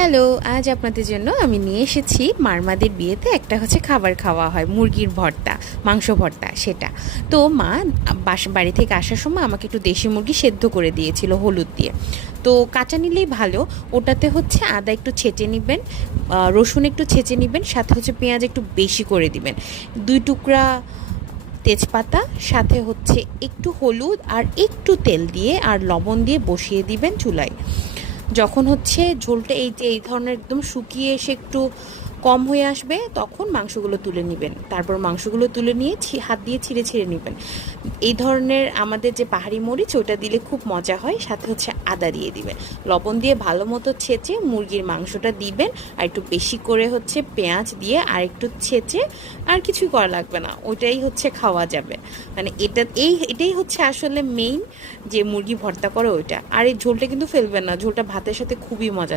Hello, আজ আপনাদের জন্য আমি নিয়ে এসেছি মারমাদের বিয়েতে একটা হচ্ছে খাবার খাওয়া হয় মুরগির ভর্তা, মাংস ভর্তা সেটা। তো মা বাড়ি থেকে আসার সময় আমাকে একটু দেশি মুরগি সেদ্ধ করে দিয়েছিল হলুদ দিয়ে। তো কাঁচা নিলেই ভালো। ওটাতে হচ্ছে আদা একটু ছেঁচে নেবেন, রসুন একটু ছেঁচে নেবেন, সাথে হচ্ছে পেঁয়াজ একটু বেশি করে দিবেন, 2 টুকরা তেজপাতা, সাথে হচ্ছে একটু হলুদ আর একটু তেল দিয়ে আর লবণ দিয়ে বসিয়ে দিবেন চুলায়। যখন হচ্ছে ঝোলটা এই ধরনের একদম শুকিয়ে এসে একটু কম হয়ে আসবে তখন মাংসগুলো তুলে নেবেন। তারপর মাংসগুলো তুলে নিয়ে হাত দিয়ে ছিঁড়ে ছিঁড়ে নেবেন। এই ধরনের আমাদের যে পাহাড়ি মরিচ ওটা দিলে খুব মজা হয়, সাথে হচ্ছে আদা দিয়ে দিবেন, লবণ দিয়ে ভালো মতো ছেঁচে মুরগির মাংসটা দিবেন, আর একটু বেশি করে হচ্ছে পেঁয়াজ দিয়ে আর একটু ছেঁচে, আর কিছুই করা লাগবে না, ওইটাই হচ্ছে খাওয়া যাবে। মানে এটাই হচ্ছে আসলে মেইন, যে মুরগি ভর্তা করে ওইটা। আর এই ঝোলটা কিন্তু ফেলবেন না, ঝোলটা ভাতের সাথে খুবই মজা।